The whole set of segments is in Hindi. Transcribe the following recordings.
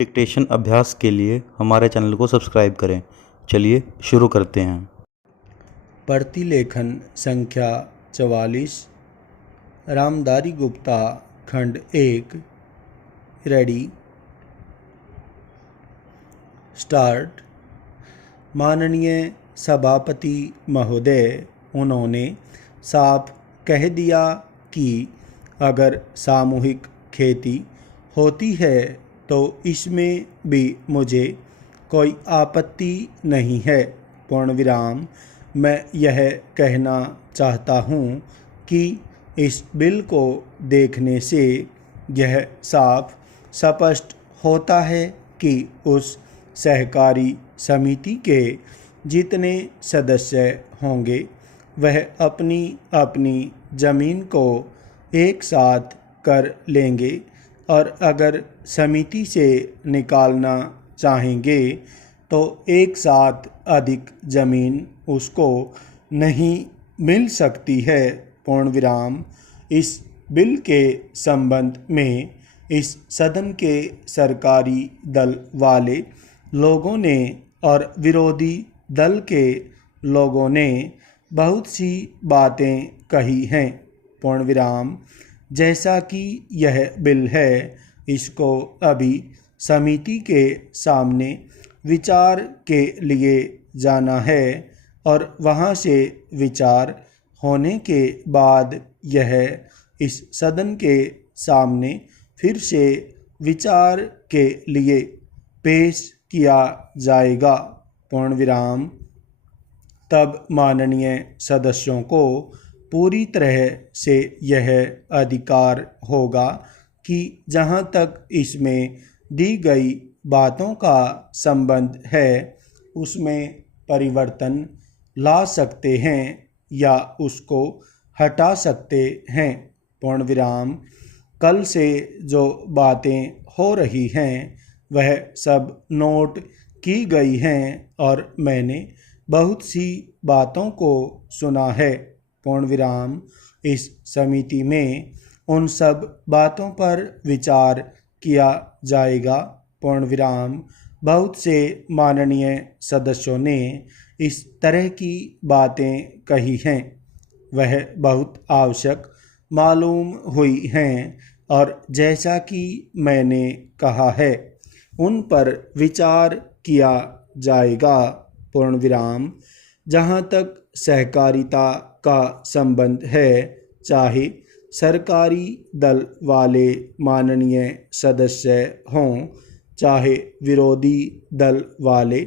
डिक्टेशन अभ्यास के लिए हमारे चैनल को सब्सक्राइब करें। चलिए शुरू करते हैं। प्रतिलेखन संख्या 44, रामधारी गुप्ता, खंड 1। Ready, start. माननीय सभापति महोदय, उन्होंने साफ कह दिया कि अगर सामूहिक खेती होती है तो इसमें भी मुझे कोई आपत्ति नहीं है। पूर्ण विराम। मैं यह कहना चाहता हूँ कि इस बिल को देखने से यह साफ स्पष्ट होता है कि उस सहकारी समिति के जितने सदस्य होंगे वह अपनी अपनी ज़मीन को एक साथ कर लेंगे, और अगर समिति से निकालना चाहेंगे तो एक साथ अधिक ज़मीन उसको नहीं मिल सकती है। पूर्ण विराम। इस बिल के संबंध में इस सदन के सरकारी दल वाले लोगों ने और विरोधी दल के लोगों ने बहुत सी बातें कही हैं। पूर्ण विराम। जैसा कि यह बिल है, इसको अभी समिति के सामने विचार के लिए जाना है, और वहाँ से विचार होने के बाद यह इस सदन के सामने फिर से विचार के लिए पेश किया जाएगा। पूर्ण विराम। तब माननीय सदस्यों को पूरी तरह से यह अधिकार होगा कि जहाँ तक इसमें दी गई बातों का संबंध है उसमें परिवर्तन ला सकते हैं या उसको हटा सकते हैं। पूर्ण विराम। कल से जो बातें हो रही हैं वह सब नोट की गई हैं और मैंने बहुत सी बातों को सुना है। पूर्ण विराम। इस समिति में उन सब बातों पर विचार किया जाएगा। पूर्ण विराम। बहुत से माननीय सदस्यों ने इस तरह की बातें कही हैं, वह बहुत आवश्यक मालूम हुई हैं, और जैसा कि मैंने कहा है उन पर विचार किया जाएगा। पूर्ण विराम। जहाँ तक सहकारिता का संबंध है, चाहे सरकारी दल वाले माननीय सदस्य हों चाहे विरोधी दल वाले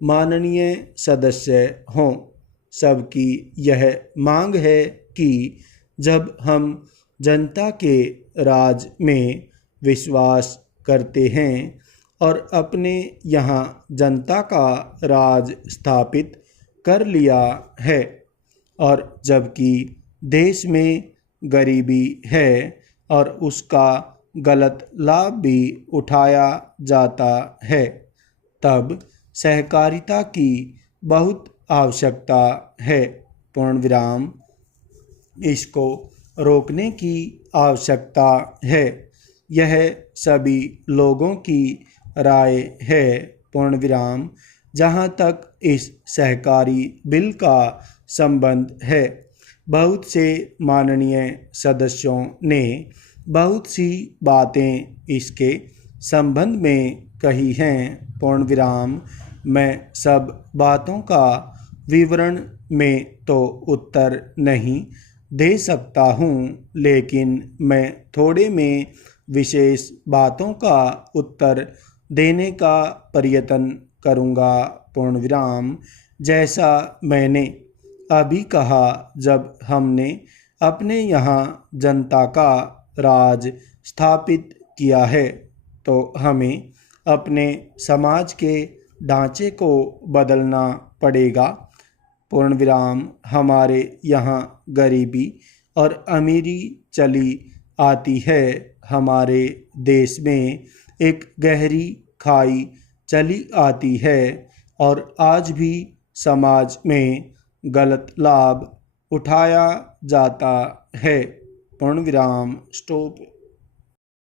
माननीय सदस्य हों, सबकी यह मांग है कि जब हम जनता के राज में विश्वास करते हैं और अपने यहाँ जनता का राज स्थापित कर लिया है, और जबकि देश में गरीबी है और उसका गलत लाभ भी उठाया जाता है, तब सहकारिता की बहुत आवश्यकता है। पूर्ण विराम। इसको रोकने की आवश्यकता है, यह सभी लोगों की राय है। पूर्ण विराम। जहाँ तक इस सहकारी बिल का संबंध है, बहुत से माननीय सदस्यों ने बहुत सी बातें इसके संबंध में कही हैं। पूर्ण विराम। मैं सब बातों का विवरण में तो उत्तर नहीं दे सकता हूँ, लेकिन मैं थोड़े में विशेष बातों का उत्तर देने का प्रयत्न करूँगा। पूर्ण विराम। जैसा मैंने अभी कहा, जब हमने अपने यहाँ जनता का राज स्थापित किया है तो हमें अपने समाज के ढांचे को बदलना पड़ेगा। पूर्ण विराम। हमारे यहाँ गरीबी और अमीरी चली आती है, हमारे देश में एक गहरी खाई चली आती है, और आज भी समाज में गलत लाभ उठाया जाता है। पूर्ण विराम। स्टॉप।